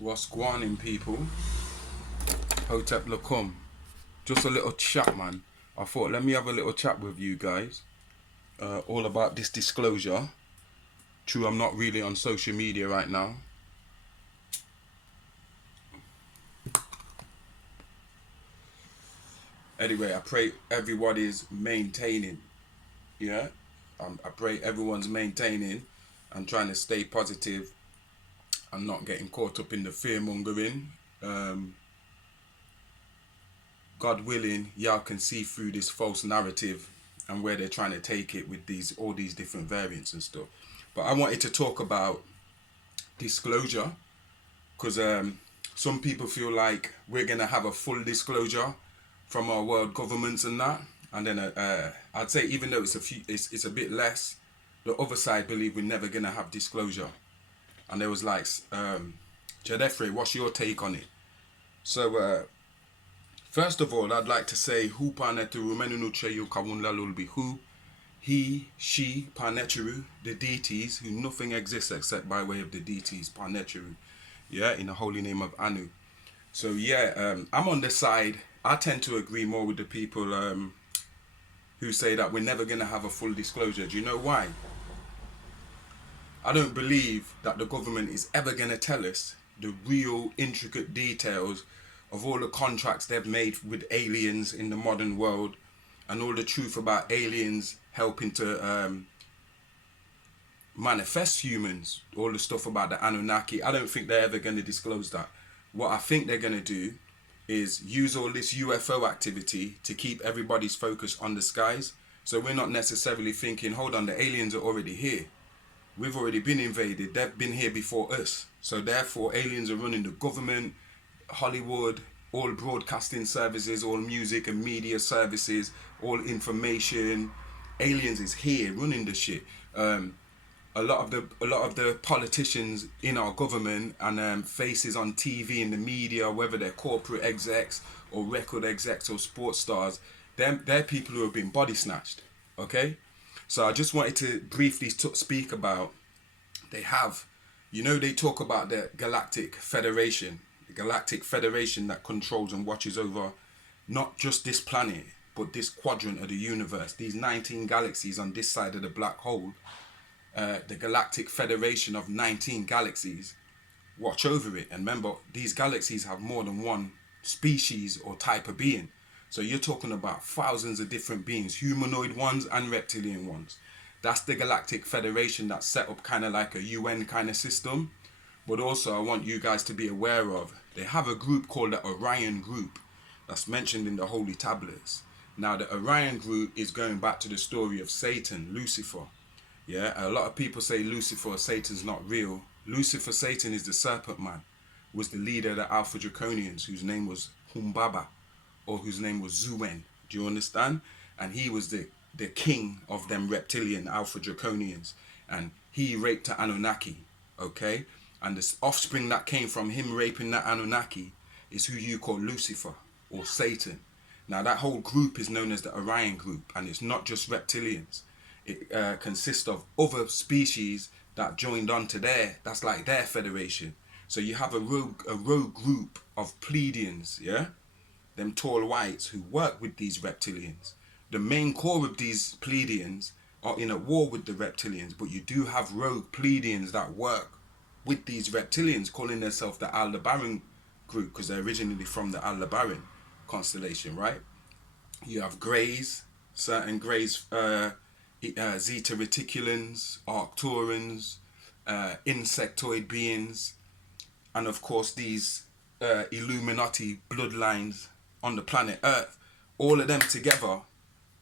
What's going on, people? Hotep Lacom. Just a little chat, man. I thought, let me have a little chat with you guys. All about this disclosure. True, I'm not really on social media right now. Anyway, I pray everybody's maintaining. Yeah? I pray everyone's maintaining and trying to stay positive and not getting caught up in the fear mongering. God willing, y'all can see through this false narrative and where they're trying to take it with all these different variants and stuff. But I wanted to talk about disclosure because some people feel like we're gonna have a full disclosure from our world governments and that, and then I'd say even though it's a bit less, the other side believe we're never gonna have disclosure. And there was like, Djedefre, what's your take on it? So first of all, I'd like to say who panetu menunucheyu kawunla lulbi who, he, she, panecheru, the deities, who nothing exists except by way of the deities, panecheru, yeah, in the holy name of Anu. So yeah, I'm on the side. I tend to agree more with the people who say that we're never gonna have a full disclosure. Do you know why? I don't believe that the government is ever gonna tell us the real intricate details of all the contracts they've made with aliens in the modern world and all the truth about aliens helping to manifest humans, all the stuff about the Anunnaki. I don't think they're ever going to disclose that. What I think they're going to do is use all this UFO activity to keep everybody's focus on the skies. So we're not necessarily thinking, hold on, the aliens are already here. We've already been invaded. They've been here before us. So therefore, aliens are running the government, Hollywood, all broadcasting services, all music and media services, all information. Aliens is here running the shit. A lot of the politicians in our government and faces on TV in the media, whether they're corporate execs or record execs or sports stars, they're people who have been body snatched. Okay, so I just wanted to briefly speak about. They talk about the Galactic Federation. Galactic Federation that controls and watches over not just this planet, but this quadrant of the universe, these 19 galaxies on this side of the black hole. The Galactic Federation of 19 galaxies watch over it. And remember, these galaxies have more than one species or type of being. So you're talking about thousands of different beings, humanoid ones and reptilian ones. That's the Galactic Federation that's set up kind of like a UN kind of system. But also I want you guys to be aware of, they have a group called the Orion Group that's mentioned in the Holy Tablets. Now the Orion Group is going back to the story of Satan, Lucifer. Yeah, a lot of people say Lucifer, Satan's not real. Lucifer, Satan is the serpent man, was the leader of the Alpha Draconians, whose name was Humbaba, or whose name was Zuen. Do you understand? And he was the king of them reptilian Alpha Draconians. And he raped the Anunnaki, okay? And the offspring that came from him raping that Anunnaki is who you call Lucifer, or Satan. Now that whole group is known as the Orion Group, and it's not just reptilians. It consists of other species that joined onto that's like their federation. So you have a rogue group of Pleiadians, yeah? Them tall whites who work with these reptilians. The main core of these Pleiadians are in a war with the reptilians, but you do have rogue Pleiadians that work with these reptilians, calling themselves the Aldebaran group, because they're originally from the Aldebaran constellation, right? You have Greys, certain Greys, Zeta Reticulans, Arcturans, insectoid beings, and of course these Illuminati bloodlines on the planet Earth. All of them together,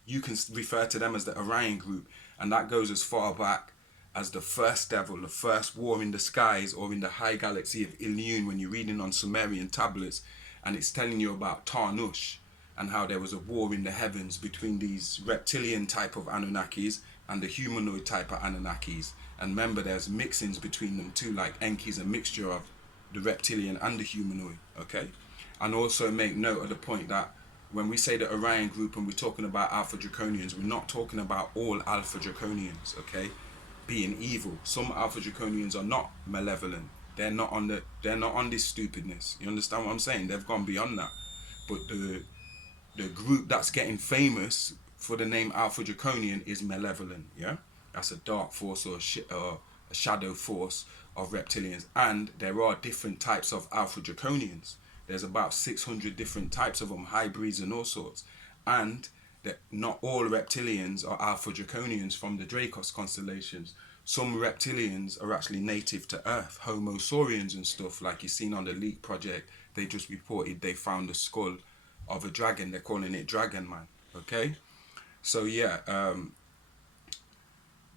you can refer to them as the Orion Group, and that goes as far back as the first devil, the first war in the skies, or in the high galaxy of Ilion when you're reading on Sumerian tablets, and it's telling you about Tarnush and how there was a war in the heavens between these reptilian type of Anunnakis and the humanoid type of Anunnakis. And remember, there's mixings between them too, like Enki's a mixture of the reptilian and the humanoid, okay? And also make note of the point that when we say the Orion Group and we're talking about Alpha Draconians, we're not talking about all Alpha Draconians, okay, being evil. Some Alpha Draconians are not malevolent. they're not on this stupidness. You understand what I'm saying? They've gone beyond that. But the group that's getting famous for the name Alpha Draconian is malevolent. Yeah, that's a dark force or a shadow force of reptilians, and there are different types of Alpha Draconians. There's about 600 different types of them, hybrids and all sorts, and that not all reptilians are Alpha Draconians from the Dracos constellations. Some reptilians are actually native to Earth, Homo saurians and stuff, like you've seen on the Leak Project. They just reported they found a skull of a dragon. They're calling it Dragon Man. Okay, so yeah,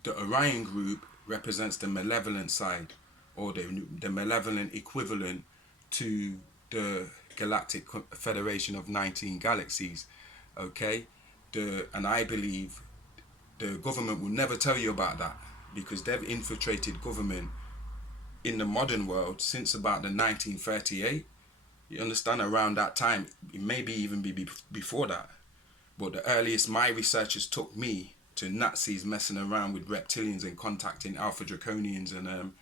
the Orion group represents the malevolent side, or the malevolent equivalent to the Galactic Federation of 19 galaxies. Okay, and I believe the government will never tell you about that, because they've infiltrated government in the modern world since about the 1938. You understand? Around that time, it maybe even be before that. But the earliest my researchers took me to Nazis messing around with reptilians and contacting Alpha Draconians and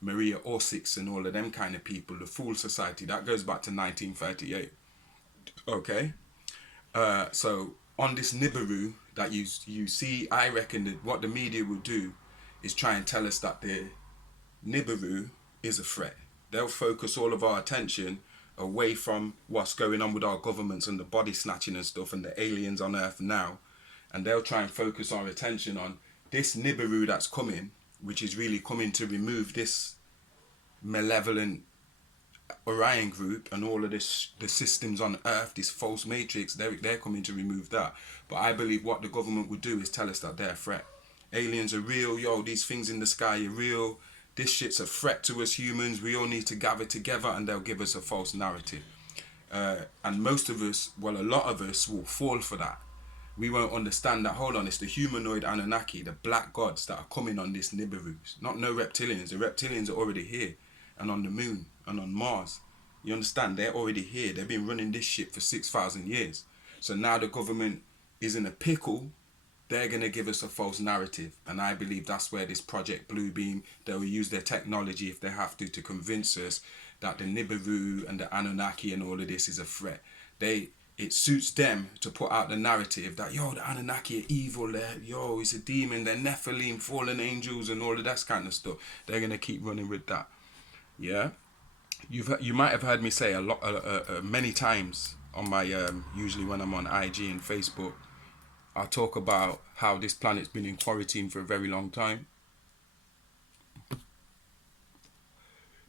Maria Orsics and all of them kind of people, the Fool Society. That goes back to 1938. Okay? So on this Nibiru that you see, I reckon that what the media will do is try and tell us that the Nibiru is a threat. They'll focus all of our attention away from what's going on with our governments and the body snatching and stuff and the aliens on Earth now, and they'll try and focus our attention on this Nibiru that's coming, which is really coming to remove this malevolent Orion group and all of this, the systems on Earth, this false matrix. They're coming to remove that. But I believe what the government would do is tell us that they're a threat. Aliens are real. Yo, these things in the sky are real. This shit's a threat to us humans. We all need to gather together, and they'll give us a false narrative. And most of us, well, a lot of us will fall for that. We won't understand that, hold on, it's the humanoid Anunnaki, the black gods that are coming on this Nibiru. Not no reptilians. The reptilians are already here and on the moon and on Mars. You understand? They're already here. They've been running this shit for 6,000 years. So now the government is in a pickle. They're going to give us a false narrative. And I believe that's where this Project Bluebeam, they'll use their technology if they have to convince us that the Nibiru and the Anunnaki and all of this is a threat. It suits them to put out the narrative that, yo, the Anunnaki are evil, yo, it's a demon, they're Nephilim, fallen angels and all of that kind of stuff. They're going to keep running with that. Yeah? You might have heard me say many times on my, usually when I'm on IG and Facebook, I talk about how this planet's been in quarantine for a very long time.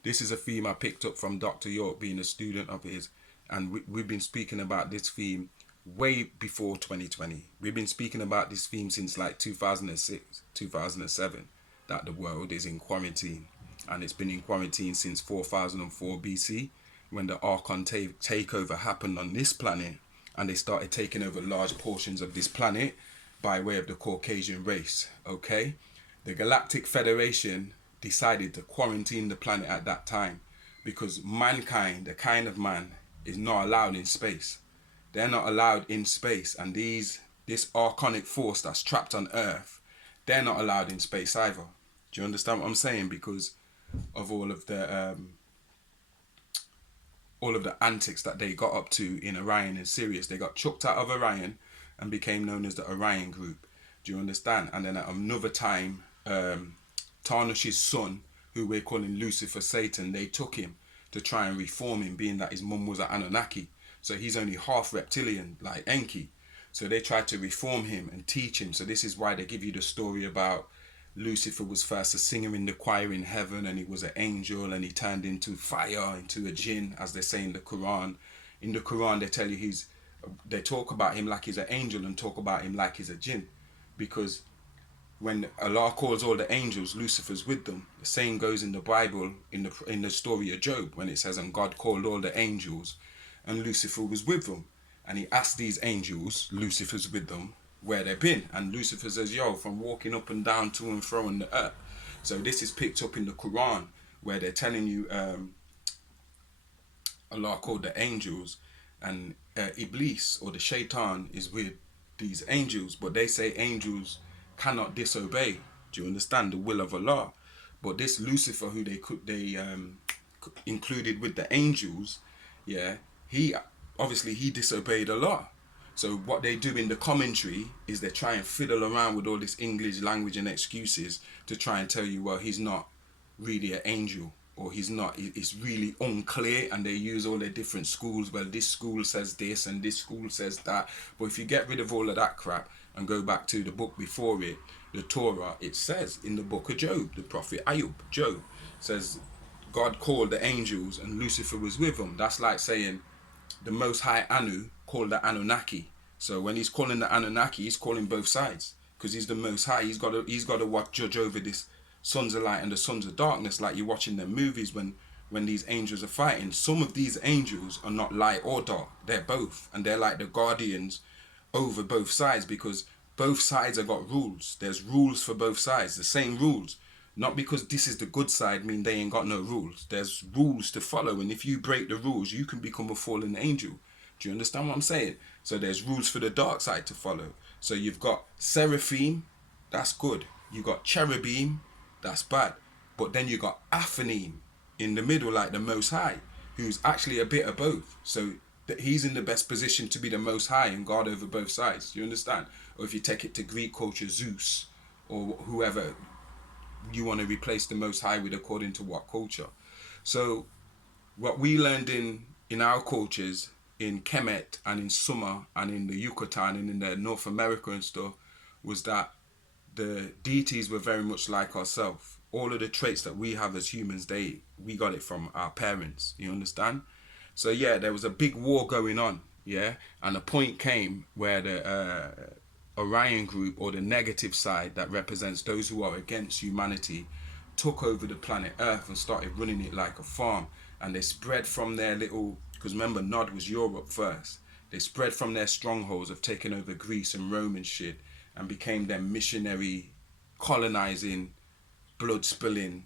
This is a theme I picked up from Dr. York, being a student of his, and we've been speaking about this theme way before 2020. We've been speaking about this theme since like 2006, 2007, that the world is in quarantine. And it's been in quarantine since 4004 BC, when the Archon takeover happened on this planet, and they started taking over large portions of this planet by way of the Caucasian race. Okay? The Galactic Federation decided to quarantine the planet at that time because mankind, the kind of man, is not allowed in space. They're not allowed in space, and this archonic force that's trapped on Earth, they're not allowed in space either. Do you understand what I'm saying? Because of all of the antics that they got up to in Orion and Sirius. They got chucked out of Orion and became known as the Orion group. Do you understand? And then at another time, Tarnush's son, who we're calling Lucifer Satan, they took him to try and reform him, being that his mum was an Anunnaki. So he's only half reptilian, like Enki. So they tried to reform him and teach him. So this is why they give you the story about Lucifer was first a singer in the choir in heaven, and he was an angel, and he turned into fire, into a jinn, as they say in the Quran. In the Quran, they tell you they talk about him like he's an angel and talk about him like he's a jinn, because when Allah calls all the angels, Lucifer's with them. The same goes in the Bible, in the story of Job, when it says, and God called all the angels, and Lucifer was with them, and he asked these angels, Lucifer's with them, where they've been, and Lucifer says, yo, from walking up and down, to and fro on the earth. So this is picked up in the Quran, where they're telling you Allah called the angels, and Iblis, or the Shaitan, is with these angels, but they say angels cannot disobey, do you understand, the will of Allah. But this Lucifer, who included with the angels, yeah, he obviously he disobeyed Allah. So what they do in the commentary is they try and fiddle around with all this English language and excuses to try and tell you, well, he's not really an angel, or he's not, it's really unclear, and they use all their different schools. Well, this school says this and this school says that. But if you get rid of all of that crap and go back to the book before it, the Torah, it says in the book of Job, the prophet Job says God called the angels and Lucifer was with them. That's like saying the Most High Anu called the Anunnaki. So when he's calling the Anunnaki, he's calling both sides, because he's the Most High. He's got to watch, judge over this sons of light and the sons of darkness, like you're watching them movies when these angels are fighting. Some of these angels are not light or dark. They're both, and they're like the guardians over both sides, because both sides have got rules. There's rules for both sides, the same rules. Not because this is the good side mean they ain't got no rules. There's rules to follow, and if you break the rules, you can become a fallen angel. Do you understand what I'm saying? So there's rules for the dark side to follow. So you've got seraphim, that's good. You've got cherubim, that's bad. But then you got Aphanim in the middle, like the Most High, who's actually a bit of both. So he's in the best position to be the Most High and God over both sides. You understand? Or if you take it to Greek culture, Zeus, or whoever you want to replace the Most High with, according to what culture. So what we learned in our cultures, in Kemet and in Summer and in the Yucatan and in the North America and stuff, was that the deities were very much like ourselves. All of the traits that we have as humans, we got it from our parents. You understand? So yeah, there was a big war going on, yeah, and a point came where the Orion group, or the negative side that represents those who are against humanity, took over the planet Earth and started running it like a farm. And they spread from their little, because remember Nod was Europe first, they spread from their strongholds of taking over Greece and Rome and shit, and became their missionary, colonizing, blood spilling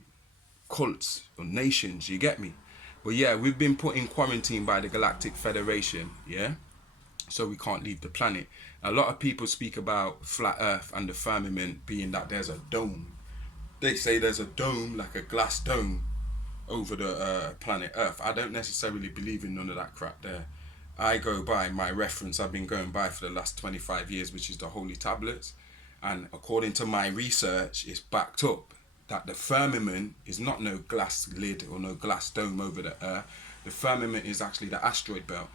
cults or nations. You get me? But yeah, we've been put in quarantine by the Galactic Federation, yeah, so we can't leave the planet. A lot of people speak about flat Earth and the firmament being that there's a dome. They say there's a dome, like a glass dome, over the planet Earth. I don't necessarily believe in none of that crap there. I go by my reference I've been going by for the last 25 years, which is the Holy Tablets. And according to my research, it's backed up that the firmament is not no glass lid or no glass dome over the Earth. The firmament is actually the asteroid belt,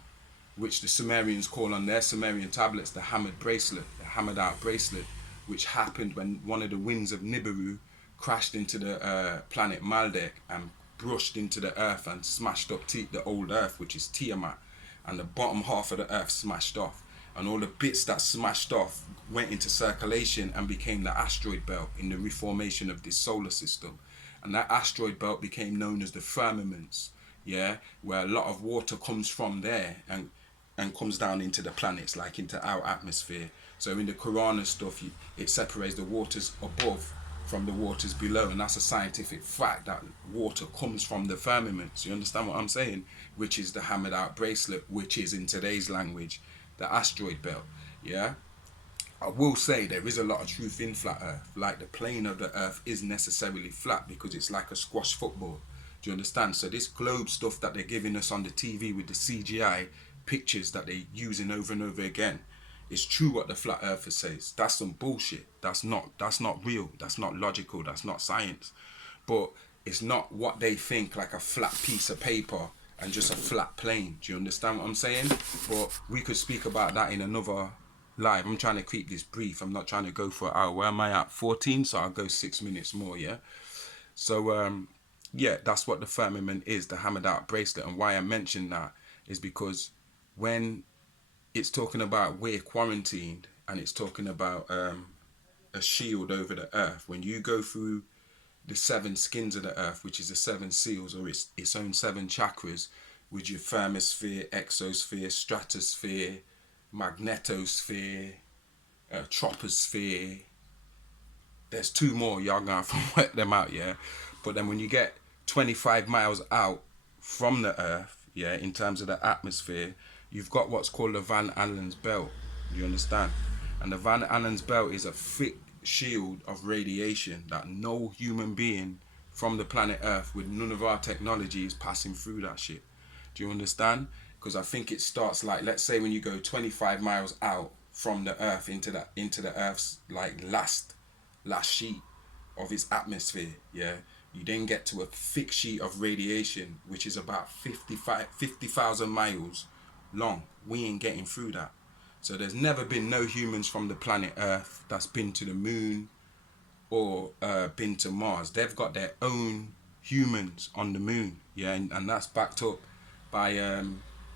which the Sumerians call on their Sumerian tablets the hammered bracelet, the hammered out bracelet, which happened when one of the winds of Nibiru crashed into the planet Maldek and brushed into the Earth and smashed up the old Earth, which is Tiamat, and the bottom half of the Earth smashed off, and all the bits that smashed off went into circulation and became the asteroid belt in the reformation of this solar system. And that asteroid belt became known as the firmaments, yeah, where a lot of water comes from there and comes down into the planets, like into our atmosphere. So in the Quran and stuff, it separates the waters above from the waters below, and that's a scientific fact, that water comes from the firmaments. You understand what I'm saying? Which is the hammered out bracelet, which is in today's language the asteroid belt. Yeah, I will say there is a lot of truth in flat Earth. Like the plane of the Earth is necessarily flat because it's like a squash football. Do you understand? So this globe stuff that they're giving us on the TV with the CGI pictures that they're using over and over again, it's true what the flat earther says. That's some bullshit. That's not real. That's not logical. That's not science. But it's not what they think, like a flat piece of paper and just a flat plane. Do you understand what I'm saying? But we could speak about that in another live. I'm trying to keep this brief. I'm not trying to go for an hour. Where am I at? 14, so I'll go 6 minutes more, yeah? So, yeah, that's what the firmament is, the hammered out bracelet. And why I mention that is because when it's talking about we're quarantined and it's talking about a shield over the earth, when you go through the 7 skins of the earth, which is the 7 seals, or its own 7 chakras, with your thermosphere, exosphere, stratosphere, magnetosphere, troposphere. There's 2 more, y'all gonna have to work them out, yeah? But then when you get 25 miles out from the earth, yeah, in terms of the atmosphere, you've got what's called the Van Allen's belt. You understand? And the Van Allen's belt is a thick shield of radiation that no human being from the planet Earth with none of our technology is passing through that shit. Do you understand? Because I think it starts like, let's say when you go 25 miles out from the Earth into the Earth's like last sheet of its atmosphere, yeah, you then get to a thick sheet of radiation which is about 50,000 miles long. We ain't getting through that. So there's never been no humans from the planet Earth that's been to the moon or been to Mars. They've got their own humans on the moon, yeah, and that's backed up by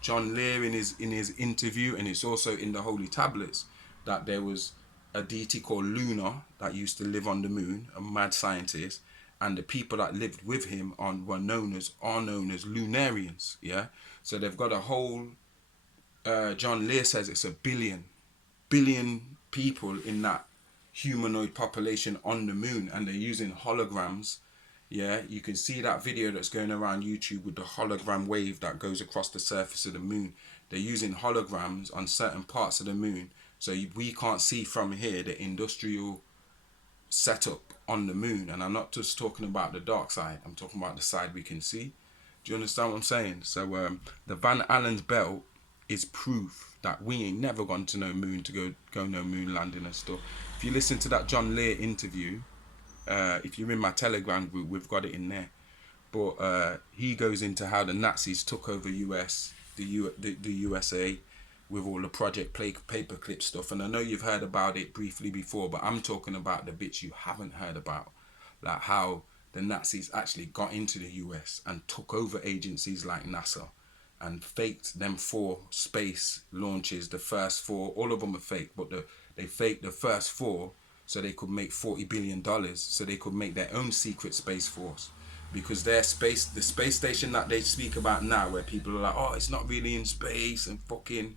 John Lear in his interview, and it's also in the Holy Tablets that there was a deity called Luna that used to live on the moon, a mad scientist, and the people that lived with him are known as Lunarians, yeah. So they've got a whole. John Lear says it's a billion people in that humanoid population on the moon, and they're using holograms. Yeah, you can see that video that's going around YouTube with the hologram wave that goes across the surface of the moon. They're using holograms on certain parts of the moon, so we can't see from here the industrial setup on the moon. And I'm not just talking about the dark side, I'm talking about the side we can see. Do you understand what I'm saying? So the Van Allen's belt is proof that we ain't never gone to no moon to go no moon landing and stuff. If you listen to that John Lear interview, if you're in my Telegram group, we've got it in there. But he goes into how the Nazis took over the USA with all the Project Paperclip stuff. And I know you've heard about it briefly before, but I'm talking about the bits you haven't heard about. Like how the Nazis actually got into the US and took over agencies like NASA and faked them 4 space launches. The first 4, all of them are fake, but they faked the first 4 so they could make $40 billion, so they could make their own secret space force. Because the space station that they speak about now, where people are like, oh, it's not really in space and fucking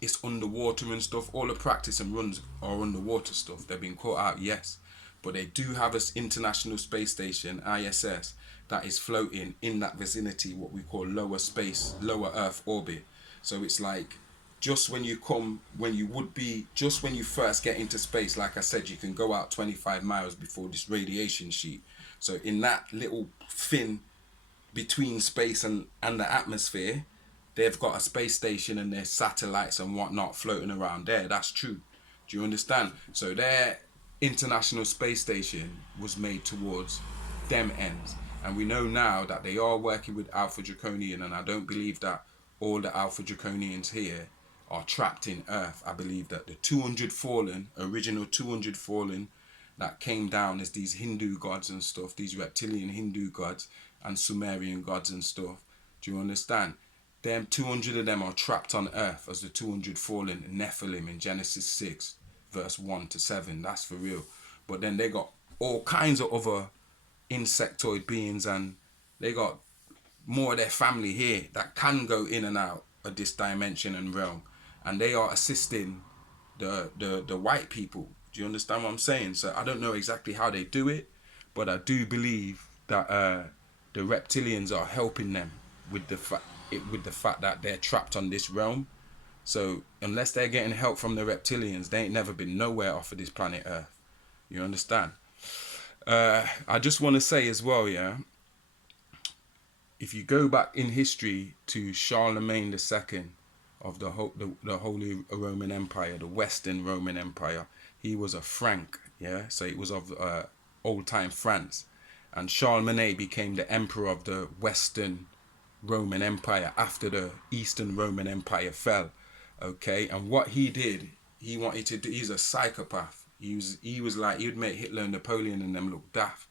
it's underwater and stuff. All the practice and runs are underwater stuff. They've been caught out, yes, but they do have an international space station, ISS, that is floating in that vicinity, what we call lower Earth orbit. So it's like just when you first get into space, like I said, you can go out 25 miles before this radiation sheet. So in that little fin between space and the atmosphere, they've got a space station and there's satellites and whatnot floating around there. That's true. Do you understand? So their international space station was made towards them ends. And we know now that they are working with Alpha Draconian, and I don't believe that all the Alpha Draconians here are trapped in Earth. I believe that the 200 fallen, original 200 fallen, that came down as these Hindu gods and stuff, these reptilian Hindu gods and Sumerian gods and stuff. Do you understand? Them 200 of them are trapped on Earth as the 200 fallen Nephilim in Genesis 6, verse 1 to 7. That's for real. But then they got all kinds of other insectoid beings, and they got more of their family here that can go in and out of this dimension and realm, and they are assisting the white people. Do you understand what I'm saying? So I don't know exactly how they do it, but I do believe that the reptilians are helping them with the fact that they're trapped on this realm. So unless they're getting help from the reptilians, they ain't never been nowhere off of this planet Earth. You understand? I just want to say as well, yeah, if you go back in history to Charlemagne II of the Holy Roman Empire, the Western Roman Empire, he was a Frank, yeah, so it was of old time France, and Charlemagne became the emperor of the Western Roman Empire after the Eastern Roman Empire fell. Okay, and what he did, he wanted to do, he's a psychopath. He was like, he would make Hitler and Napoleon and them look daft.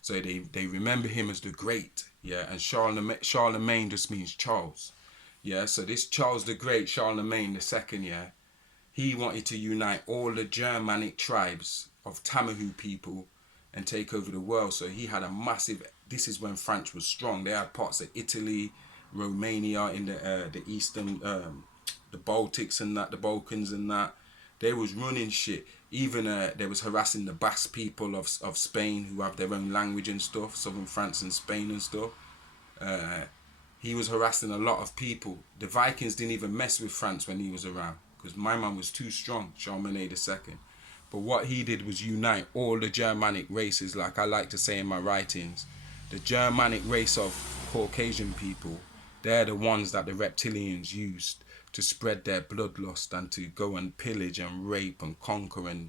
So they remember him as the Great, yeah, and Charlemagne just means Charles. Yeah, so this Charles the Great, Charlemagne II, yeah, he wanted to unite all the Germanic tribes of Tamahu people and take over the world. So he had a massive, this is when France was strong. They had parts of Italy, Romania in the eastern, the Baltics and that, the Balkans and that. They was running shit. Even they was harassing the Basque people of Spain, who have their own language and stuff, southern France and Spain and stuff. He was harassing a lot of people. The Vikings didn't even mess with France when he was around, because my man was too strong, Charlemagne II. But what he did was unite all the Germanic races, like I like to say in my writings. The Germanic race of Caucasian people, they're the ones that the reptilians used to spread their bloodlust and to go and pillage and rape and conquer and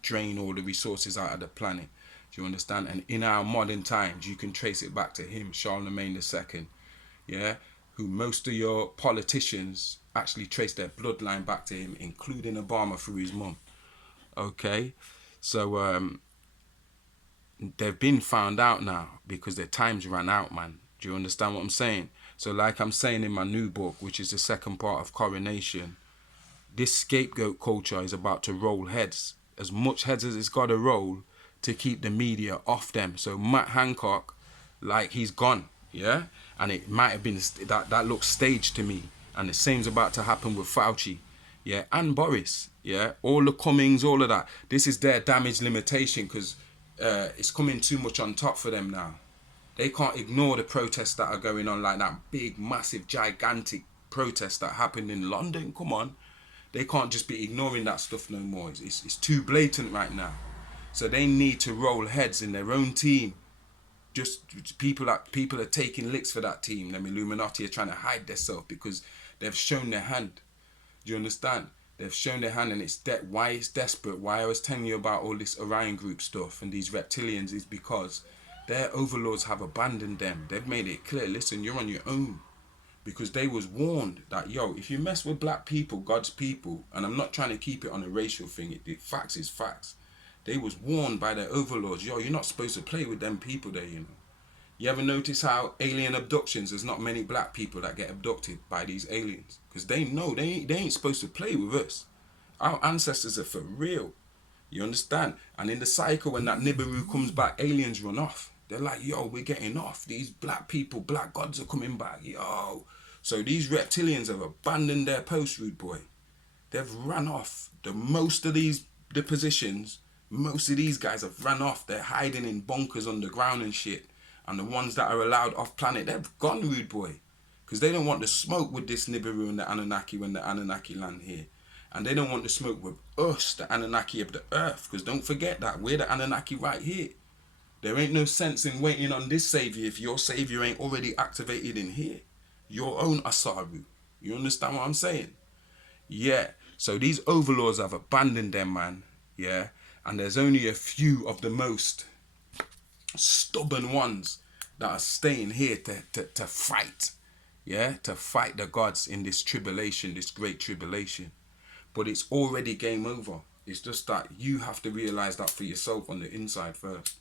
drain all the resources out of the planet. Do you understand? And in our modern times, you can trace it back to him, Charlemagne II, yeah, who most of your politicians actually trace their bloodline back to him, including Obama through his mum. Okay, so they've been found out now because their time's ran out, man. Do you understand what I'm saying? So like I'm saying in my new book, which is the second part of Coronation, this scapegoat culture is about to roll heads, as much heads as it's got to roll to keep the media off them. So Matt Hancock, like, he's gone, yeah? And it might have been, that looks staged to me. And the same's about to happen with Fauci, yeah? And Boris, yeah? All the Cummings, all of that. This is their damage limitation because it's coming too much on top for them now. They can't ignore the protests that are going on, like that big, massive, gigantic protest that happened in London. Come on. They can't just be ignoring that stuff no more. It's too blatant right now. So they need to roll heads in their own team. Just people are taking licks for that team. Them Illuminati are trying to hide themselves because they've shown their hand. Do you understand? They've shown their hand, and why it's desperate. Why I was telling you about all this Orion group stuff and these reptilians is because their overlords have abandoned them. They've made it clear, listen, you're on your own. Because they was warned that, yo, if you mess with black people, God's people, and I'm not trying to keep it on a racial thing, facts is facts. They was warned by their overlords, yo, you're not supposed to play with them people there, you know. You ever notice how alien abductions, there's not many black people that get abducted by these aliens? Because they know they ain't supposed to play with us. Our ancestors are for real. You understand? And in the cycle, when that Nibiru comes back, aliens run off. They're like, yo, we're getting off. These black people, black gods are coming back. Yo. So these reptilians have abandoned their post, rude boy. They've run off. Most of these positions, most of these guys have run off. They're hiding in bunkers underground and shit. And the ones that are allowed off planet, they've gone, rude boy. Because they don't want to smoke with this Nibiru and the Anunnaki when the Anunnaki land here. And they don't want to smoke with us, the Anunnaki of the earth. Because don't forget that we're the Anunnaki right here. There ain't no sense in waiting on this savior if your savior ain't already activated in here. Your own Asaru. You understand what I'm saying? Yeah. So these overlords have abandoned them, man. Yeah. And there's only a few of the most stubborn ones that are staying here to fight. Yeah. To fight the gods in this tribulation, this great tribulation. But it's already game over. It's just that you have to realize that for yourself on the inside first.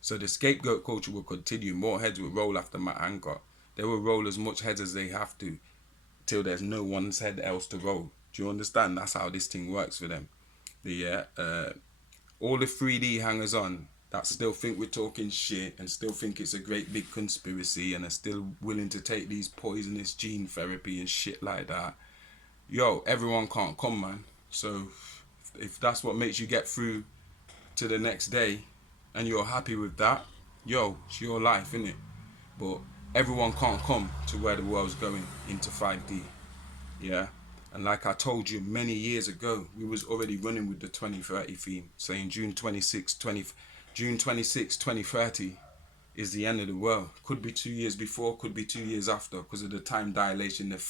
So the scapegoat culture will continue. More heads will roll after Matt Hancock. They will roll as much heads as they have to till there's no one's head else to roll. Do you understand? That's how this thing works for them. All the 3D hangers on that still think we're talking shit and still think it's a great big conspiracy and are still willing to take these poisonous gene therapy and shit like that. Yo, everyone can't come, man. So if that's what makes you get through to the next day and you're happy with that, yo, it's your life, innit? But everyone can't come to where the world's going, into 5D. Yeah? And like I told you many years ago, we was already running with the 2030 theme, saying June 26, 2030 is the end of the world. Could be 2 years before, could be 2 years after, because of the time dilation they've